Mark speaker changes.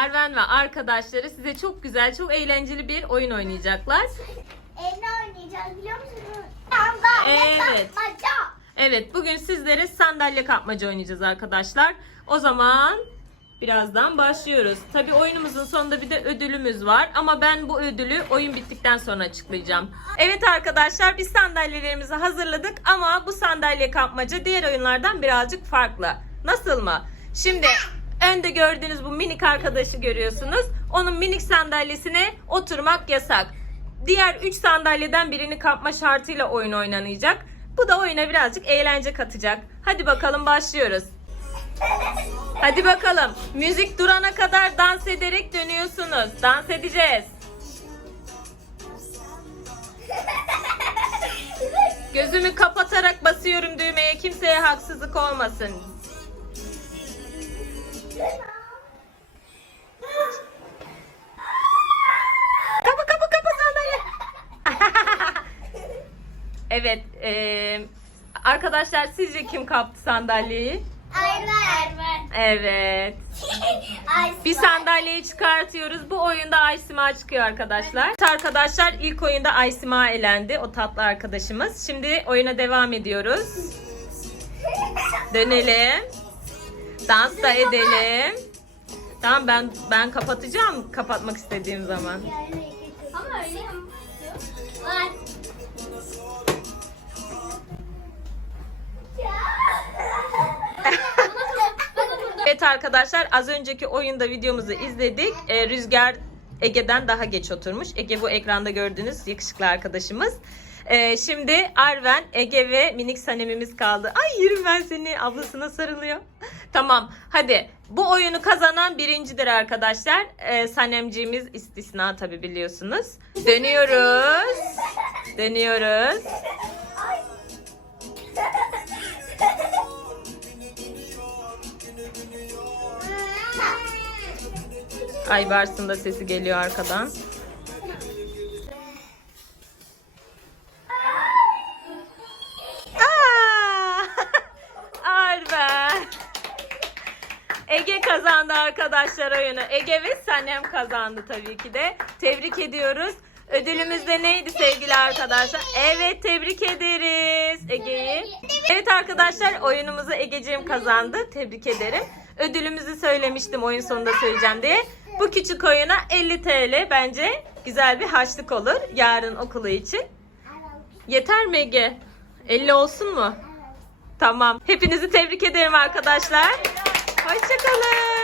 Speaker 1: Arven ve arkadaşları size çok güzel, çok eğlenceli bir oyun oynayacaklar.
Speaker 2: Ne oynayacağız biliyor musunuz? Sandalye
Speaker 1: Evet.
Speaker 2: kapmaca.
Speaker 1: Evet, bugün sizlere sandalye kapmaca oynayacağız arkadaşlar. O zaman birazdan başlıyoruz. Tabii oyunumuzun sonunda bir de ödülümüz var ama ben bu ödülü oyun bittikten sonra açıklayacağım. Evet arkadaşlar, biz sandalyelerimizi hazırladık ama bu sandalye kapmaca diğer oyunlardan birazcık farklı. Nasıl mı? Şimdi önde gördüğünüz bu minik arkadaşı görüyorsunuz. Onun minik sandalyesine oturmak yasak. Diğer 3 sandalyeden birini kapma şartıyla oyun oynanacak. Bu da oyuna birazcık eğlence katacak. Hadi bakalım başlıyoruz. Hadi bakalım. Müzik durana kadar dans ederek dönüyorsunuz. Dans edeceğiz. Gözümü kapatarak basıyorum düğmeye. Kimseye haksızlık olmasın. Kapı kapı kapı sandalye. evet. eee, arkadaşlar sizce kim kaptı sandalyeyi?
Speaker 2: Aynen.
Speaker 1: Evet. Bir sandalyeyi çıkartıyoruz. Bu oyunda Aysima çıkıyor arkadaşlar. Evet Arkadaşlar ilk oyunda Aysima elendi. O tatlı arkadaşımız. Şimdi oyuna devam ediyoruz. Dönelim. Dans da edelim. Tamam ben ben kapatacağım kapatmak istediğim zaman.
Speaker 2: Ama öyle Var.
Speaker 1: Evet arkadaşlar az önceki oyunda videomuzu izledik. Ee, Rüzgar Ege'den daha geç oturmuş. Ege bu ekranda gördüğünüz yakışıklı arkadaşımız. Ee, şimdi Arven, Ege ve minik Sanem'imiz kaldı. Ay yerim ben seni ablasına sarılıyor. Tamam hadi bu oyunu kazanan birincidir arkadaşlar. Ee, Sanemciğimiz istisna tabi biliyorsunuz. Dönüyoruz. Dönüyoruz. Aybars'ın da sesi geliyor arkadan. Ege kazandı arkadaşlar oyunu. Ege ve Sanem kazandı tabii ki de. Tebrik ediyoruz. Ödülümüz de neydi sevgili arkadaşlar? Evet tebrik ederiz Ege'yi. Evet arkadaşlar oyunumuzu Egeciğim kazandı. Tebrik ederim. Ödülümüzü söylemiştim oyun sonunda söyleyeceğim diye. Bu küçük oyuna 50 TL bence güzel bir harçlık olur yarın okulu için. Yeter mi Ege? 50 olsun mu? Tamam. Hepinizi tebrik ederim arkadaşlar. Hoşçakalın.